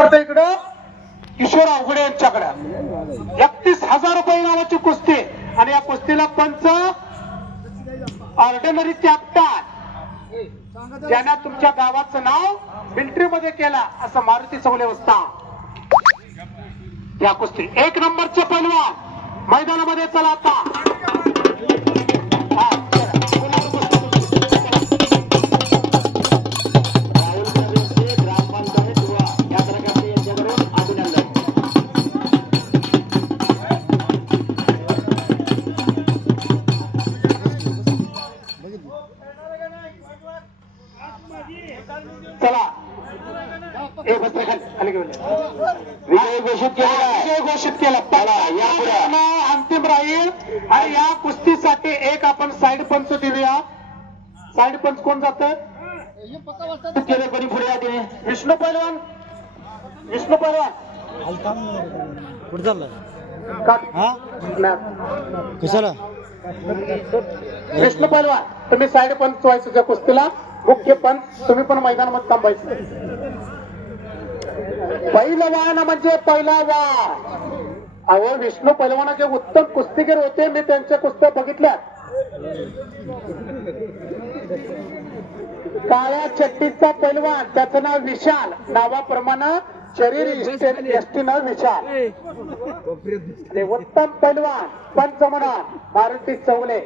करतो इकडं किशोर अवघडे यांच्याकडे 31,000 रुपये नावाची कुस्ती आणि या कुस्तीला पंच ऑर्डिनरी कॅप्टन ज्यांना तुमच्या गावाचं नाव मिलिटरी मध्ये केला असं मारुती चौले वस्ता या कुस्ती 1 नंबरचे पैलवान मैदानामध्ये चला आता घोषित केला अंतिम राहील आणि या कुस्तीसाठी एक आपण साइड पंच देऊया. साइड पंच कोण जात विष्णू पैलवान कुठं चाललं कशाला विष्णू पैलवान तुम्ही साइड पंच व्हायचं त्या कुस्तीला मुख्य पंच तुम्ही पण मैदानामध्ये थांबायचं. पहिलवान म्हणजे पहिलावान अहो विष्णू पैलवानाचे उत्तम कुस्तीगीर होते. मी त्यांच्या कुस्त्या बघितल्या. काळ्या चट्टीचा पैलवान त्याचं नाव विशाल नावाप्रमाणे शरीर यष्टीनं विशाल ते उत्तम पैलवान पंच म्हणून मारुती चौले.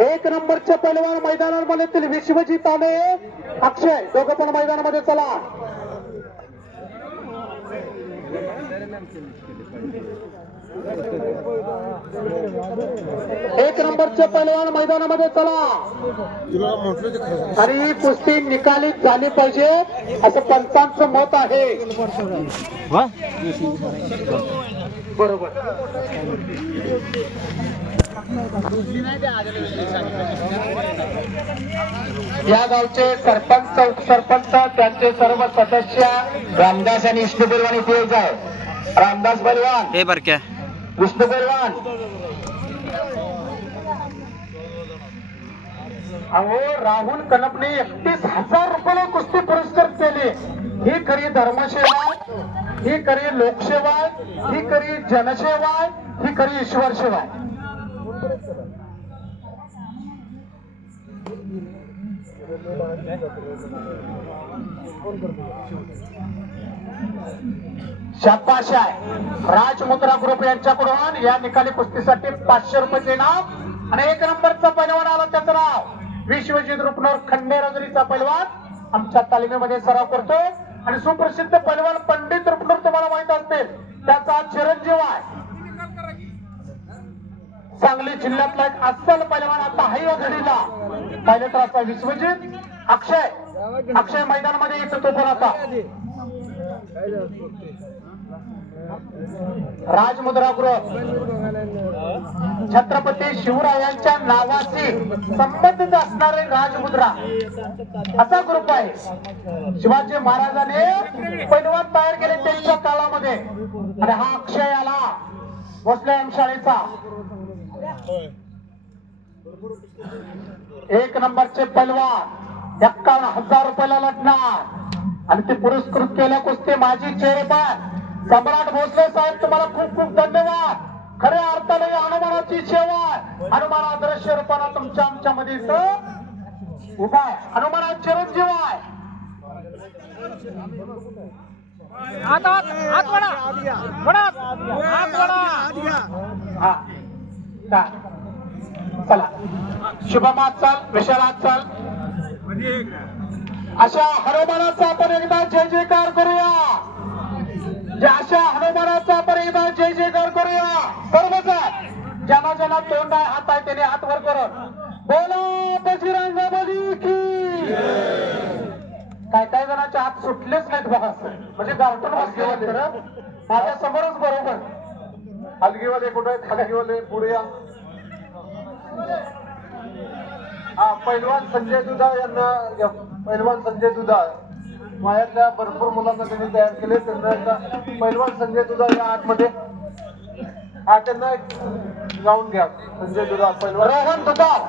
1 नंबरचे पैलवान मैदानामध्ये विश्वजित आले अक्षय दोघं पण मैदानामध्ये चला. एक नंबरचे पैलवान मैदानामध्ये चला आणि ही कुस्ती निकाली झाली पाहिजे असं पंचांचं मत आहे. बरोबर या गावचे सरपंच उपसरपंच त्यांचे सर्व सदस्य रामदास आणि विष्णू पैलवान इथे जाय. रामदास पैलवान हे बर क्या विष्णू पैलवान अहो राहुल कनपने 31,000 रुपये कुस्ती पुरस्कार केले. ही खरी धर्मसेवा, ही खरी लोकसेवा, ही खरी जनसेवा, ही खरी ईश्वर सेवा. शाबाश आहे. राजमुद्रा ग्रुप यांच्याकडून या निकाली कुस्तीसाठी 500 रुपये इनाम आणि 1 नंबरचा पैलवान आला त्याचं नाव विश्वजित रुपनवर खंडेराजरीचा पैलवान आमच्या तालिमेमध्ये सराव करतो आणि सुप्रसिद्ध पैलवान पंडित रुपनवर तुम्हाला माहित असतील त्याचा चिरंजीव आहे. सांगली जिल्ह्यातला एक अस्सल पैलवान आता हाय घडीला पाहिलं तर असा विश्वजित अक्षय मैदानामध्ये येतो तो पण आता राजमुद्रा ग्रुप छत्रपती शिवरायांच्या नावाशी संबंधित असणारे राजमुद्रा असा ग्रुप आहे. शिवाजी महाराजांनी पैलवान तयार केले त्यांच्या काळामध्ये आणि हा अक्षय आला भोसले शाळेचा 1 नंबरचे पैलवान 51,000 रुपयाला लढणार आणि ते पुरस्कृत केल्या कुस्ती माजी चेअरमन सम्राट भोसले साहेब तुम्हाला खूप खूप धन्यवाद. खऱ्या अर्थाने हनुमानाची सेवा हनुमान आदर्श रूपाने तुमच्या आमच्या मध्ये उभा आहे. हनुमानाचा चिरंजीव आहे. चला शुभमात चाल विशालात चाल अशा हनुमानाचा आपण एकदा जय जयकार करूया. अशा हनुमानाचा आपण एकदा जय जयकार करूया. सर्वजण ज्यांना ज्यांना तोंड आहे हात आहे त्याने हात वर करून बोला बजरंग बली की. काय जणांचे हात सुटलेच नाहीत बघा म्हणजे गावठून बसले माझ्या समोरच बरोबर हलगीवाले कुठे आहेत हलगीवाले पुढे या. पैलवान संजय दुधा यांना पैलवान संजय दुधा मायातल्या भरपूर मुलांना त्यांनी तयार केले. त्यांना पैलवान संजय दुधा या आतमध्ये त्यांना जाऊन घ्या. संजय दुधा पैलवान रोहन दुधाळ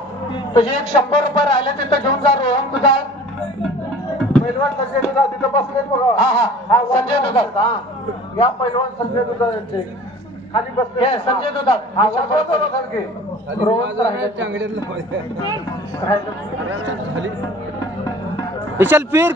तुझे 100 रुपये राहिले तिथं घेऊन जा. रोहन दुधाळ पैलवान संजय दुधाळ तिथं बसलेत बघा. हा संजय दुधाळ. या पैलवान संजय दुधाळ यांचे खाली बसले संजय दुधाळ. हा वरचं बघा की रोहन विशाल फिर